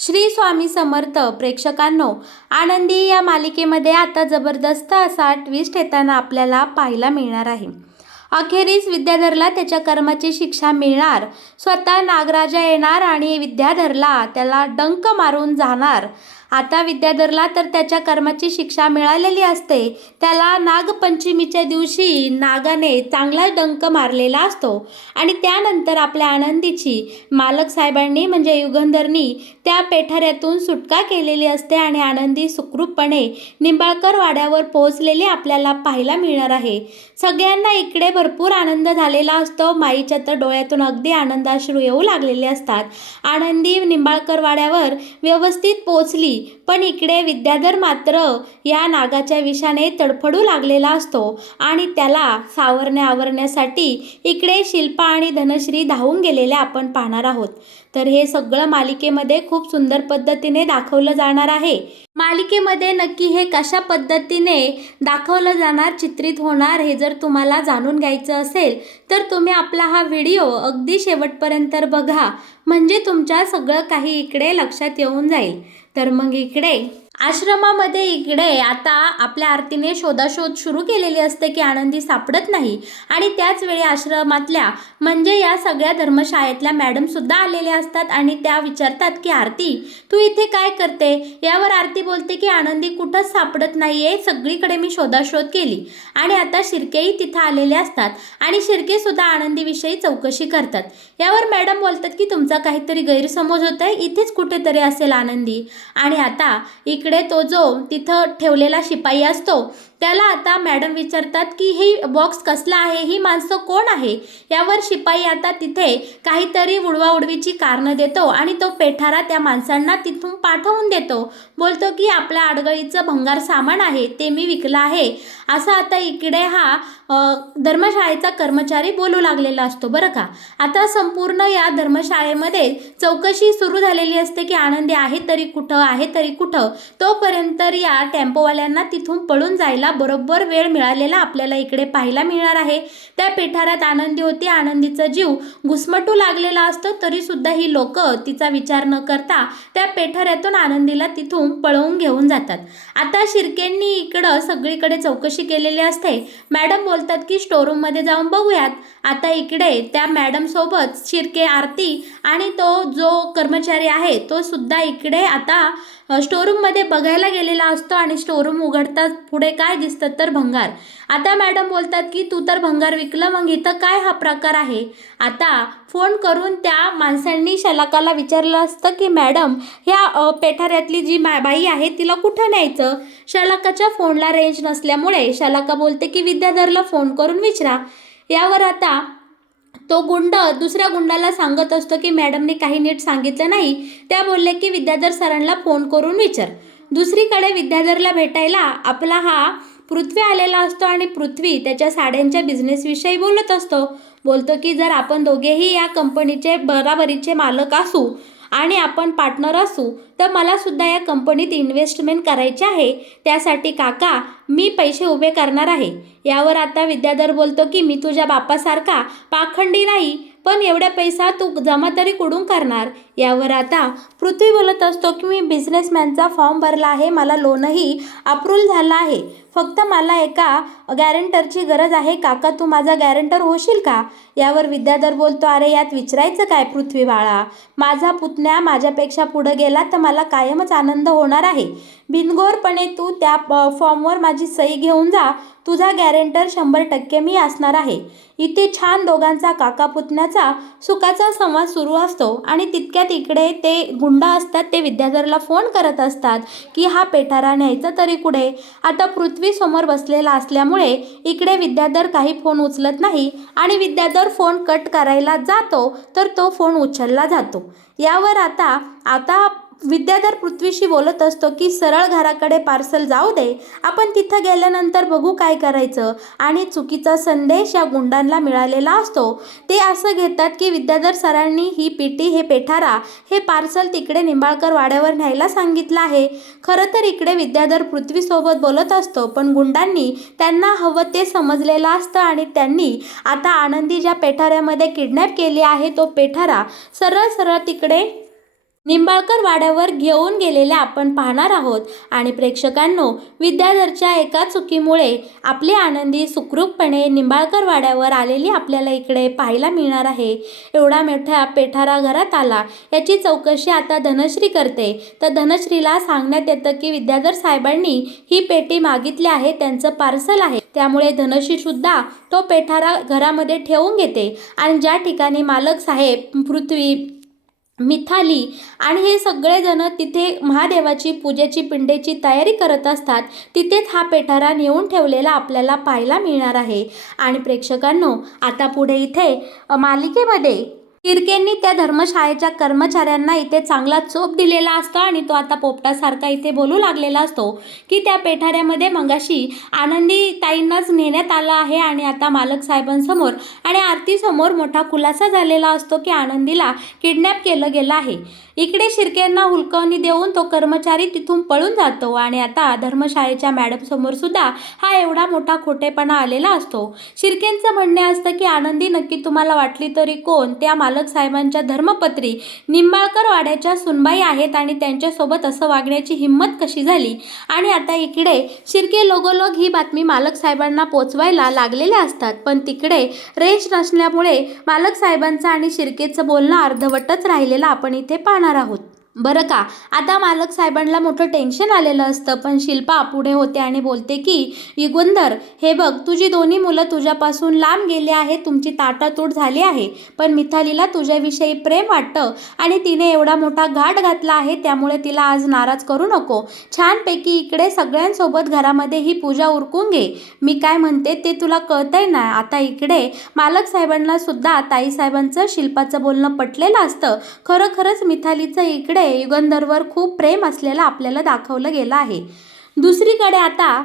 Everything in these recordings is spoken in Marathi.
श्री स्वामी समर्थ प्रेक्षकांनो, आनंदी या मालिकेमध्ये आता जबरदस्त असा ट्विस्ट येताना आपल्याला पाहायला मिळणार आहे. अखेरीस विद्याधरला त्याच्या कर्माची शिक्षा मिळणार. स्वतः नागराजा येणार आणि विद्याधरला त्याला डंक मारून जाणार. आता विद्याधरला तर त्याच्या कर्माची शिक्षा मिळालेली असते. त्याला नागपंचमीच्या दिवशी नागाने चांगला डंक मारलेला असतो आणि त्यानंतर आपल्या आनंदीची मालक साहेबांनी म्हणजे युगंधरनी त्या पेठाऱ्यातून सुटका केलेली असते आणि आनंदी सुखरूपपणे निंबाळकर वाड्यावर पोहोचलेली आपल्याला पाहायला मिळणार आहे. सगळ्यांना इकडे भरपूर आनंद झालेला असतो. माईच्या तर डोळ्यातून अगदी आनंदाश्रू येऊ लागलेले असतात. आनंदी निंबाळकर वाड्यावर व्यवस्थित पोहोचली, पण इकडे विद्याधर मात्र या नागाच्या विषाने तडफडू लागलेला असतो आणि त्याला आवरण्यासाठी इकडे शिल्पा आणि धनश्री धावून गेलेल्या आपण पाहणार आहोत. तर हे सगळं मालिकेमध्ये खूप सुंदर पद्धतीने दाखवलं जाणार आहे. मालिकेमध्ये नक्की हे कशा पद्धतीने दाखवलं जाणार, चित्रित होणार, हे जर तुम्हाला जाणून घ्यायचं असेल तर तुम्ही आपला हा व्हिडिओ अगदी शेवटपर्यंत बघा, म्हणजे तुमच्या सगळं काही इकडे लक्षात येऊन जाईल. तर मग इकडे आश्रमामध्ये इकडे आता आपल्या आरतीने शोधाशोध सुरू केलेली असते की आनंदी सापडत नाही आणि त्याच वेळी आश्रमातल्या म्हणजे या सगळ्या धर्मशाळेतल्या मॅडम सुद्धा आलेल्या असतात आणि त्या विचारतात की आरती, तू इथे काय करते. यावर आरती बोलते की आनंदी कुठंच सापडत नाहीये, सगळीकडे मी शोधाशोध केली. आणि आता शिर्केही तिथं आलेले असतात आणि शिर्के सुद्धा आनंदीविषयी चौकशी करतात. यावर मॅडम बोलतात की तुमचा काहीतरी गैरसमज होत आहे, इथेच कुठेतरी असेल आनंदी. आणि आता इकडे तो जो तिथं ठेवलेला शिपाई असतो त्याला आता मॅडम विचारतात की ही बॉक्स कसला आहे, ही माणसं कोण आहे. यावर शिपाई आता तिथे काहीतरी उडवाउडवीची कारणं देतो आणि तो पेठारा त्या माणसांना तिथून पाठवून देतो. बोलतो की आपल्या आडगळीचं भंगार सामान आहे ते मी विकलं आहे, असं आता इकडे हा धर्मशाळेचा कर्मचारी बोलू लागलेला असतो. बरं का, आता संपूर्ण या धर्मशाळेमध्ये चौकशी सुरू झालेली असते की आनंदी आहे तरी कुठं. तोपर्यंत या टेम्पोवाल्यांना तिथून पळून जायला बरोबर वेळ मिळालेला आपल्याला इकडे पाहायला मिळणार आहे. त्या पेठाऱ्यात आनंदी होती. आनंदीचा जीव घुसमटू लागलेला असतो, तरी सुद्धा ही लोक तिचा विचार न करता त्या पेठाऱ्यातून आनंदीला तिथून पळवून घेऊन जातात. आता शिर्केंनी इकडं सगळीकडे चौकशी केलेली असते. मॅडम बोलतात की स्टोरूम मध्ये जाऊन बघूयात. आता इकडे त्या मॅडम सोबत शिर्के, आरती आणि तो जो कर्मचारी आहे तो सुद्धा इकडे आता स्टोरूम मध्ये बघायला गेलेला असतो आणि स्टोरूम उघडताच पुढे काय दिसतं तर भंगार. आता मॅडम बोलतात की तू तर भंगार विकलं, मग इथं काय हा प्रकार आहे. आता फोन करून त्या माणसांनी शलाकाला विचारलं असतं की मॅडम ह्या पेठाऱ्यातली जी बाई आहे तिला कुठं न्यायचं. शलाकाच्या फोनला रेंज नसल्यामुळे शलाका बोलते की विद्याधरला फोन करून विचारा. यावर आता तो गुंड दुसऱ्या गुंडाला सांगत असतो की मॅडमने काही नीट सांगितलं नाही, त्या बोलले की विद्याधर सरांना फोन करून विचार. दुसरीकडे विद्याधरला भेटायला आपला हा पृथ्वी आलेला असतो आणि पृथ्वी त्याच्या साड्यांच्या बिझनेसविषयी बोलत असतो. बोलतो की जर आपण दोघेही या कंपनीचे बराबरीचे मालक असू आणि आपण पार्टनर असू तर मला सुद्धा या कंपनीत इन्व्हेस्टमेंट करायची आहे. त्यासाठी काका मी पैसे उभे करणार आहे. यावर आता विद्याधर बोलतो की मी तुझ्या बापासारखा पाखंडी नाही, पण एवढा पैसा तू जमा तरी कुठून करणार. यावर आता पृथ्वी बोलत असतो की मी बिझनेसमॅनचा फॉर्म भरला आहे, मला लोनही अप्रूव्ह झाला आहे, फक्त मला एका गॅरेंटरची गरज आहे. काका तू माझा गॅरेंटर होशील का. यावर विद्याधर बोलतो अरे यात विचारायचं काय पृथ्वी बाळा, माझा पुतण्या माझ्यापेक्षा पुढे गेला तर मला कायमच आनंद होणार आहे. बिनघोरपणे तू त्या फॉर्मवर माझी सही घेऊन जा, तुझा गॅरेंटर 100% मी असणार आहे. इथे छान दोघांचा काका पुतण्याचा सुखाचा संवाद सुरू असतो आणि तितक्यात इकडे ते गुंड असतात ते विद्याधरला फोन करत असतात की हा पेठारा न्यायचा तरी कुठे. आता पृथ्वी समोर बसलेला असल्यामुळे इकडे विद्याधर काही फोन उचलत नाही आणि विद्याधर फोन कट करायला जातो तर तो फोन उचलला जातो. यावर आता विद्याधर पृथ्वीशी बोलत असतो की सरळ घराकडे पार्सल जाऊ दे, आपण तिथं गेल्यानंतर बघू काय करायचं. आणि चुकीचा संदेश या गुंडांना मिळालेला असतो. ते असं घेतात की विद्याधर सरांनी ही पेटी, हे पेठारा, हे पार्सल तिकडे निंबाळकर वाड्यावर न्यायला सांगितलं आहे. खरं तर इकडे विद्याधर पृथ्वीसोबत बोलत असतो, पण गुंडांनी त्यांना हवं ते समजलेलं असतं आणि त्यांनी आता आनंदी ज्या पेठाऱ्यामध्ये किडनॅप केली आहे तो पेठारा सरळ तिकडे निंबाळकर वाड्यावर घेऊन गेलेले आपण पाहणार आहोत. आणि प्रेक्षकांनो, विद्याधरच्या एका चुकीमुळे आपली आनंदी सुखरूपपणे निंबाळकर वाड्यावर आलेली आपल्याला इकडे पाहायला मिळणार आहे. एवढा मोठा पेठारा घरात आला याची चौकशी आता धनश्री करते. तर धनश्रीला सांगण्यात येतं की विद्याधर साहेबांनी ही पेटी मागितली आहे, त्यांचं पार्सल आहे. त्यामुळे धनश्री सुद्धा तो पेठारा घरामध्ये ठेवून घेते. आणि ज्या ठिकाणी मालक साहेब, पृथ्वी, मिथाली आणि हे सगळेजण तिथे महादेवाची पूजेची पिंडेची तयारी करत असतात, तिथेच हा पेठारा नेऊन ठेवलेला आपल्याला पाहायला मिळणार आहे. आणि प्रेक्षकांनो, आता पुढे इथे मालिकेमध्ये शिर्केंनी त्या धर्मशाळेच्या कर्मचाऱ्यांना इथे चांगला चोप दिलेला असतो आणि तो आता पोपटासारखा इथे बोलू लागलेला असतो की त्या पेठाऱ्यामध्ये मगाशी आनंदी ताईंनाच नेण्यात आलं आहे. आणि आता मालक साहेबांसमोर आणि आरतीसमोर मोठा खुलासा झालेला असतो की आनंदीला किडनॅप केलं गेलं आहे. इकडे शिर्केंना हुलकावणी देऊन तो कर्मचारी तिथून पळून जातो. आणि आता धर्मशाळेच्या मॅडमसमोर सुद्धा हा एवढा मोठा खोटेपणा आलेला असतो. शिर्केंचं म्हणणे असतं की आनंदी नक्की तुम्हाला वाटली तरी कोण? त्या मालक साहेबांच्या धर्मपत्री निंबाळकर वाड्याच्या सुनबाई आहेत आणि त्यांच्यासोबत असं वागण्याची हिंमत कशी झाली? आणि आता इकडे शिर्के लोगोलोग ही बातमी मालक साहेबांना पोचवायला लागलेले असतात. पण तिकडे रेंज नसल्यामुळे मालक साहेबांचं आणि शिर्केचं बोलणं अर्धवटच राहिलेलं आपण इथे पाहणार आहोत. बरं का, आता मालक साहेबांना मोठं टेन्शन आलेलं असतं. पण शिल्पा पुढे होते आणि बोलते की युगंधर, हे बघ, तुझी दोन्ही मुलं तुझ्यापासून लांब गेले आहे, तुमची ताटातूट झाली आहे. पण मिथालीला तुझ्याविषयी प्रेम वाटतं आणि तिने एवढा मोठा घाट घातला आहे, त्यामुळे तिला आज नाराज करू नको. छानपैकी इकडे सगळ्यांसोबत घरामध्ये ही पूजा उरकून घे. मी काय म्हणते ते तुला कळतंय ना? आता इकडे मालक साहेबांना सुद्धा ताईसाहेबांचं शिल्पाचं बोलणं पटलेलं असतं. खरंच मिथालीचं इकडे युगंधरवर खूप प्रेम असलेलं आपल्याला दाखवलं गेलं आहे. दुसरीकडे आता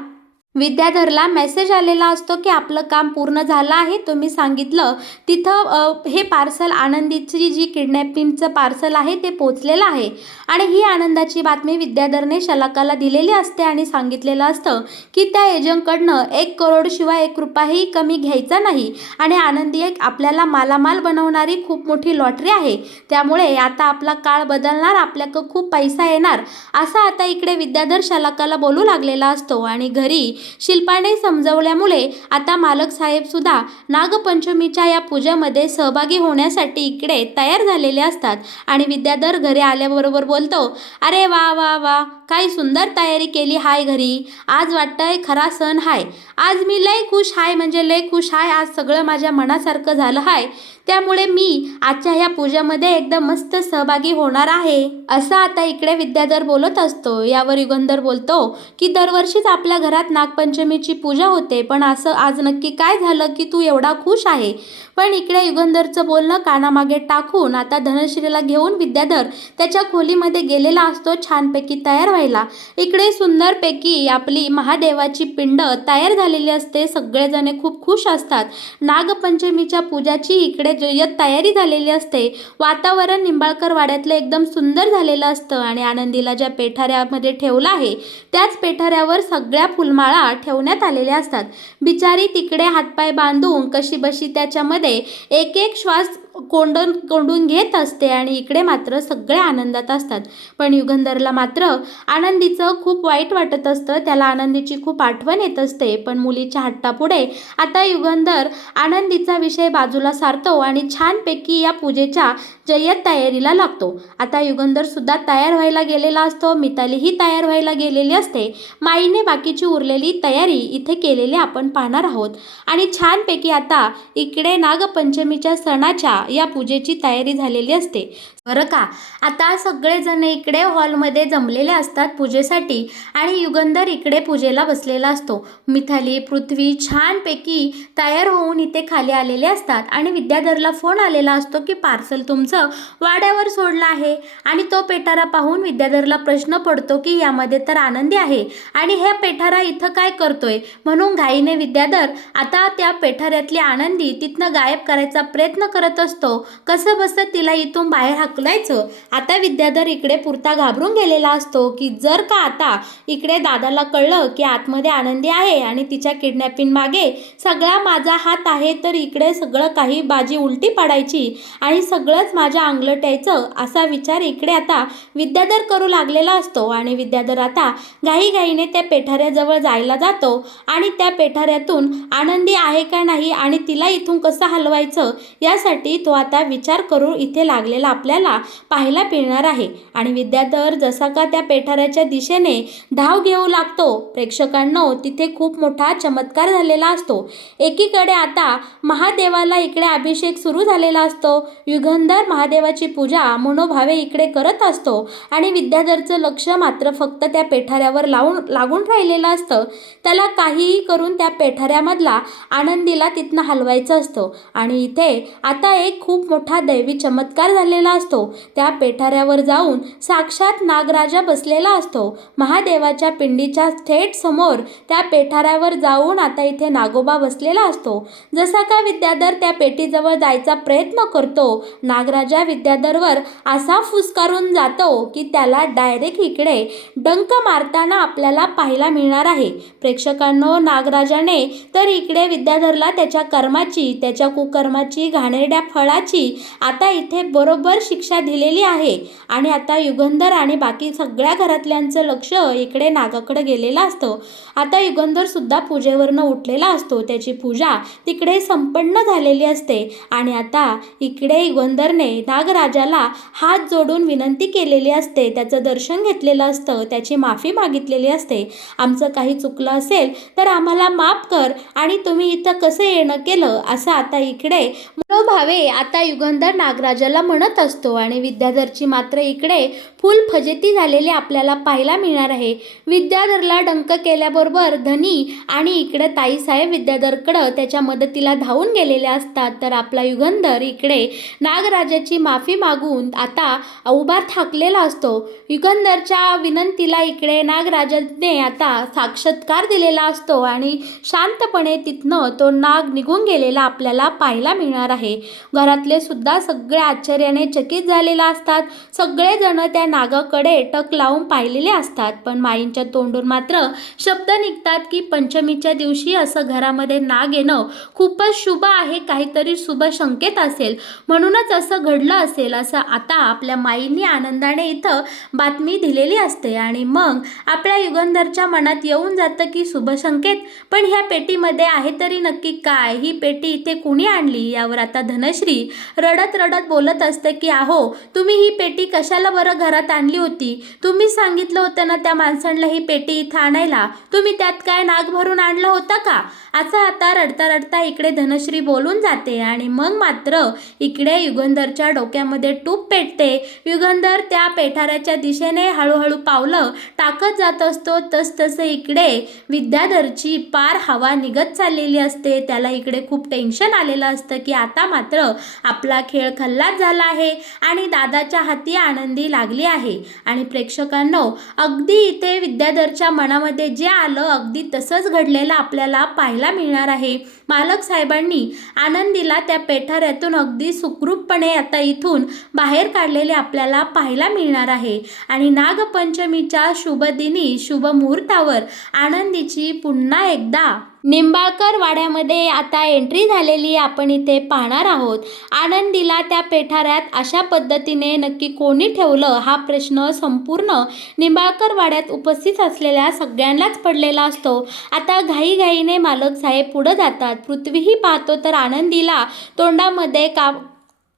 विद्याधरला मेसेज आलेला असतो की आपलं काम पूर्ण झालं आहे, तुम्ही सांगितलं तिथं हे पार्सल, आनंदीची जी किडनॅपिंगचं पार्सल आहे ते पोचलेलं आहे. आणि ही आनंदाची बातमी विद्याधरने शलाकाला दिलेली असते आणि सांगितलेलं असतं की त्या एजंटकडनं 1 करोड शिवाय 1 रुपयाही कमी घ्यायचा नाही. आणि आनंदी एक आपल्याला मालामाल बनवणारी खूप मोठी लॉटरी आहे, त्यामुळे आता आपला काळ बदलणार, आपल्याकडं खूप पैसा येणार, असं आता इकडे विद्याधर शलाकाला बोलू लागलेला असतो. आणि घरी शिल्पाने समजवल्यामुळे आता मालक साहेब सुद्धा नागपंचमीच्या या पूजेमध्ये सहभागी होण्यासाठी इकडे तयार झालेले असतात. आणि विद्याधर घरी आल्याबरोबर बोलतो, अरे वा वा वा, काय सुंदर तयारी केली हाय घरी, आज वाटतंय खरा सण हाय. आज मी लय खुश हाय, म्हणजे लय खुश हाय, आज सगळं माझ्या मनासारखं झालं हाय, त्यामुळे मी आजच्या ह्या पूजेमध्ये एकदम मस्त सहभागी होणार आहे, असं आता इकडे विद्याधर बोलत असतो. यावर युगंधर बोलतो की दरवर्षीच आपल्या घरात नागपंचमीची पूजा होते, पण असं आज नक्की काय झालं की तू एवढा खुश आहे? पण इकडे युगंधरचं बोलणं कानामागे टाकून आता धनश्रीला घेऊन विद्याधर त्याच्या खोलीमध्ये गेलेला असतो छानपैकी तयार व्हायला. इकडे सुंदरपैकी आपली महादेवाची पिंड तयार झालेली असते, सगळेजण खूप खुश असतात. नागपंचमीच्या पूजाची इकडे जय्यत तयारी झालेली असते. वातावरण निंबाळकर वाड्यातलं एकदम सुंदर झालेलं असतं. आणि आनंदीला ज्या पेठाऱ्यामध्ये ठेवलं आहे त्याच पेठाऱ्यावर सगळ्या फुलमाळा ठेवण्यात आलेल्या असतात. बिचारी तिकडे हातपाय बांधून कशी बशी त्याच्यामध्ये एक एक श्वास कोंडून घेत असते आणि इकडे मात्र सगळे आनंदात असतात. पण युगंधरला मात्र आनंदीचं खूप वाईट वाटत असतं, त्याला आनंदीची खूप आठवण येत असते. पण मुलीच्या हट्टापुढे आता युगंधर आनंदीचा विषय बाजूला सारतो आणि छानपैकी या पूजेच्या जय्यत तयारीला लागतो. आता युगंधर सुद्धा तयार व्हायला गेलेला असतो, मितालीही तयार व्हायला गेलेली असते. माईने बाकीची उरलेली तयारी इथे केलेली आपण पाहणार आहोत. आणि छानपैकी आता इकडे नागपंचमीच्या सणाच्या या पूजेची तयारी झालेली असते. बरं का, आता सगळेजण इकडे हॉलमध्ये जमलेले असतात पूजेसाठी आणि युगंधर इकडे पूजेला बसलेला असतो. मिथाली, पृथ्वी छानपैकी तयार होऊन इथे खाली आलेले असतात. आणि विद्याधरला फोन आलेला असतो की पार्सल तुमचं वाड्यावर सोडलं आहे. आणि तो पेठारा पाहून विद्याधरला प्रश्न पडतो की यामध्ये तर आनंदी आहे आणि हे पेठारा इथं काय करतोय? म्हणून घाईने विद्याधर आता त्या पेठाऱ्यातली आनंदी तिथनं गायब करायचा प्रयत्न करत असतो. असतो कसं बसतं तिला इथून बाहेर हाकलायचं. आता विद्याधर इकडे पुरता घाबरून गेलेला असतो की जर का आता इकडे दादाला कळलं की आतमध्ये आनंदी आहे आणि तिच्या किडनॅपिंग मागे सगळा माझा हात आहे तर इकडे सगळं काही बाजी उलटी पडायची आणि सगळंच माझ्या अंगलट यायचं असा विचार इकडे आता विद्याधर करू लागलेला असतो. आणि विद्याधर आता घाईघाईने त्या पेठाऱ्याजवळ जायला जातो आणि त्या पेठाऱ्यातून आनंदी आहे का नाही आणि तिला इथून कसं हलवायचं यासाठी तो आता विचार करून इथे लागलेला आपल्याला पाहायला मिळणार आहे. आणि विद्याधर जसा का त्या पेठाऱ्याच्या दिशेने धाव घेऊ लागतो, प्रेक्षकांनो तिथे खूप मोठा चमत्कार झालेला असतो. एकीकडे आता महादेवाला इकडे अभिषेक सुरू झालेला असतो. युगंधर महादेवाची पूजा मनोभावे इकडे करत असतो आणि विद्याधरचं लक्ष मात्र फक्त त्या पेठाऱ्यावर लागून राहिलेलं असतं. त्याला काहीही करून त्या पेठाऱ्यामधला आनंदीला तिथनं हलवायचं असतं. आणि इथे आता एक खूप मोठा दैवी चमत्कार झालेला असतो. त्या पेठाऱ्यावर जाऊन साक्षात नागराजा बसलेला असतो. महादेवाच्या पिंडीच्या थेट समोर त्या पेठाऱ्यावर जाऊन आता इथे नागोबा बसलेला असतो. जसा का विद्याधर त्या पेटीजवळ जायचा प्रयत्न करतो, नागराजा विद्याधरवर असा फुसकारून जातो की त्याला डायरेक्ट इकडे डंक मारताना आपल्याला पाहायला मिळणार आहे. प्रेक्षकांनो नागराजाने तर इकडे विद्याधरला त्याच्या कर्माची, त्याच्या कुकर्माची, घाणेरड्या फळाची आता इथे बरोबर शिक्षा दिलेली आहे. आणि आता युगंधर आणि बाकी सगळ्या घरातल्यांचं लक्ष इकडे नागाकडे गेलेलं असतं. आता युगंधर सुद्धा पूजेवरनं उठलेला असतो. त्याची पूजा तिकडे संपन्न झालेली असते. आणि आता इकडे युगंधरने नागराजाला हात जोडून विनंती केलेली असते, त्याचं दर्शन घेतलेलं असतं, त्याची माफी मागितलेली असते. आमचं काही चुकलं असेल तर आम्हाला माफ कर आणि तुम्ही इथं कसं येणं केलं असं आता इकडे मनोभावे आता युगंधर नागराजाला म्हणत असतो. आणि विद्याधरची मात्र इकडे फुल फजिती झालेली आपल्याला पाहायला मिळणार आहे. विद्याधरला डंक केल्याबरोबर धनी आणि इकडे ताईसाहेब विद्याधरकडं त्याच्या मदतीला धावून गेलेले असतात. तर आपला युगंधर इकडे नागराजाची माफी मागून आता उभा थाकलेला असतो. युगंधरच्या विनंतीला इकडे नागराजाने आता साक्षात्कार दिलेला असतो आणि शांतपणे तिथनं तो नाग निघून गेलेला आपल्याला पाहायला मिळणार आहे. घरातले सुद्धा सगळे आश्चर्याने चकित झालेले असतात. सगळेजण त्या नागाकडे टक लावून पाहिलेले असतात. पण माईंच्या तोंडून मात्र शब्द निघतात की पंचमीच्या दिवशी असं घरामध्ये नाग येणं खूपच शुभ आहे, काहीतरी शुभ संकेत असेल, म्हणूनच असं घडलं असेल असं आता आपल्या माईंनी आनंदाने इथं बातमी दिलेली असते. आणि मग आपल्या युगंधरच्या मनात येऊन जातं की शुभ संकेत, पण ह्या पेटीमध्ये आहे तरी नक्की काय, ही पेटी इथे कुणी आणली. यावर आता धनश्री रडत रडत बोलत असते की अहो तुम्ही ही पेटी कशाला बरं घरात आणली होती, तुम्ही सांगितलं होतं ना त्या माणसांना ही पेटी इथं आणायला, तुम्ही त्यात काय नाग भरून आणलं होतं का, असं आता रडता रडता इकडे धनश्री बोलून जाते. आणि मग मात्र इकडे युगंधरच्या डोक्यामध्ये टूप पेटते. युगंधर त्या पेठाऱ्याच्या दिशेने हळूहळू पावलं टाकत जात असतो. तसतसं इकडे विद्याधरची पार हवा निघत चाललेली असते. त्याला इकडे खूप टेन्शन आलेलं असतं की आता मात्र आपला खेळ खल्लास झाला आहे आणि दादाच्या हाती आनंदी लागली आहे. आणि प्रेक्षकांनो अगदी इथे विद्याधरच्या मनामध्ये जे आलं अगदी तसंच घडलेलं आपल्याला पाहायला मिळणार आहे. मालक साहेबांनी आनंदीला त्या पेठाऱ्यातून अगदी सुखरूपपणे आता इथून बाहेर काढलेले आपल्याला पाहायला मिळणार आहे. आणि नागपंचमीच्या शुभ दिनी शुभ मुहूर्तावर आनंदीची पुन्हा एकदा निंबाळकर वाड्यामध्ये आता एंट्री झालेली आपण इथे पाहणार आहोत. आनंदीला त्या पेठाऱ्यात अशा पद्धतीने नक्की कोणी ठेवलं हा प्रश्न संपूर्ण निंबाळकर वाड्यात उपस्थित असलेल्या सगळ्यांनाच पडलेला असतो. आता घाईघाईने मालक साहेब पुढे जातात. पृथ्वीही पाहतो तर आनंदीला तोंडामध्ये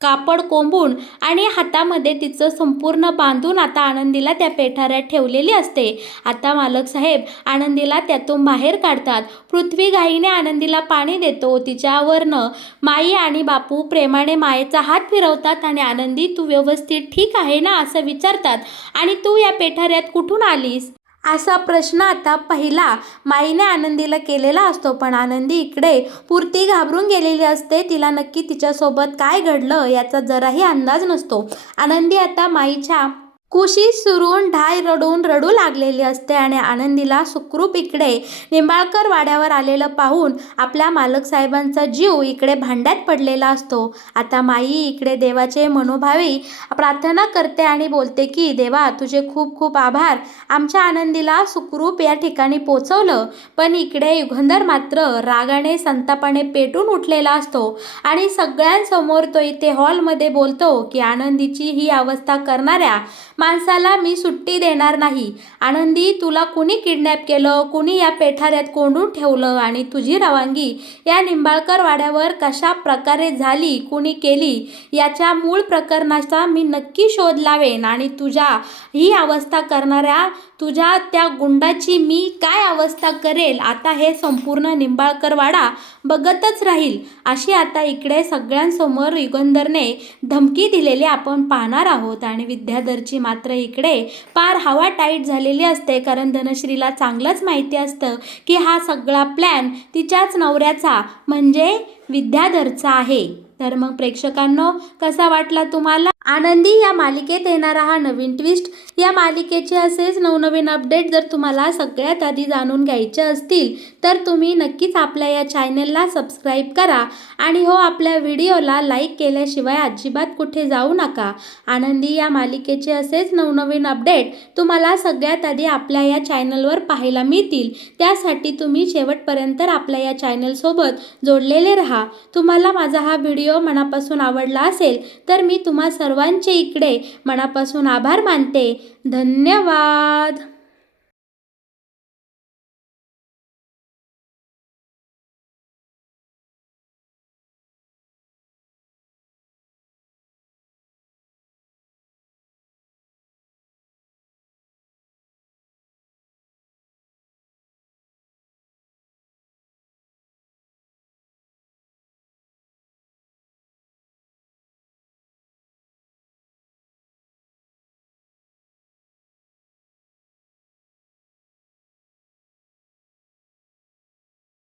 कापड कोंबून आणि हातामध्ये तिचं संपूर्ण बांधून आता आनंदीला त्या पेठाऱ्यात ठेवलेली असते. आता मालक साहेब आनंदीला त्यातून बाहेर काढतात. पृथ्वी घाईने आनंदीला पाणी देतो. तिच्यावरनं माई आणि बापू प्रेमाने मायेचा हात फिरवतात आणि आनंदी तू व्यवस्थित ठीक आहे ना असं विचारतात. आणि तू या पेठाऱ्यात कुठून आलीस असा प्रश्न आता पहिला माईने आनंदीला केलेला असतो. पण आनंदी इकडे पुरती घाबरून गेलेली असते. तिला नक्की तिच्यासोबत काय घडलं याचा जराही अंदाज नसतो. आनंदी आता माईच्या कुशी सुरून ढाय रडून रडू लागलेली असते आणि आनंदीला सुखरूप इकडे निंबाळकर वाड्यावर आलेलं पाहून आपल्या मालक साहेबांचा जीव इकडे भांड्यात पडलेला असतो. आता माई इकडे देवाचे मनोभावी प्रार्थना करते आणि बोलते की देवा तुझे खूप खूप आभार, आमच्या आनंदीला सुखरूप या ठिकाणी पोचवलं. पण इकडे युगंधर मात्र रागाने संतापाने पेटून उठलेला असतो आणि सगळ्यांसमोर तो इथे हॉलमध्ये बोलतो की आनंदीची ही अवस्था करणाऱ्या माणसाला मी सुट्टी देणार नाही. आनंदी तुला कुणी किडनॅप केलं, कुणी या पेठाऱ्यात कोंडून ठेवलं आणि तुझी रवानगी या निंबाळकर वाड्यावर कशा प्रकारे झाली, कुणी केली, याच्या मूळ प्रकरणाचा मी नक्की शोध लावेन आणि तुझ्या ही अवस्था करणाऱ्या तुझ्या त्या गुंडाची मी काय अवस्था करेल आता हे संपूर्ण निंबाळकर वाडा बघतच राहील, अशी आता इकडे सगळ्यांसमोर युगंधरने धमकी दिलेली आपण पाहणार आहोत. आणि विद्याधरची मात्र इकडे पार हवा टाईट झालेली असते, कारण धनश्रीला चांगलंच माहिती असतं की हा सगळा प्लॅन तिच्याच नवऱ्याचा म्हणजे विद्याधरचा आहे. तर मग प्रेक्षकांनो, कसा वाटला तुम्हाला आनंदी या मालिकेत येणारा हा नवीन ट्विस्ट? या मालिकेचे असेच नवनवीन अपडेट जर तुम्हाला सगळ्यात आधी जाणून घ्यायचे असतील तर तुम्ही नक्कीच आपल्या या चॅनलला सबस्क्राईब करा आणि हो, आपल्या व्हिडिओला लाईक केल्याशिवाय अजिबात कुठे जाऊ नका. आनंदी या मालिकेचे असेच नवनवीन अपडेट तुम्हाला सगळ्यात आधी आपल्या या चॅनलवर पाहायला मिळतील, त्यासाठी तुम्ही शेवटपर्यंत आपल्या या चॅनलसोबत जोडलेले राहा. तुम्हाला माझा हा व्हिडिओ मनापासून आवडला असेल तर मी तुम्हा सर्वांचे इकडे मनापासून आभार मानते. धन्यवाद.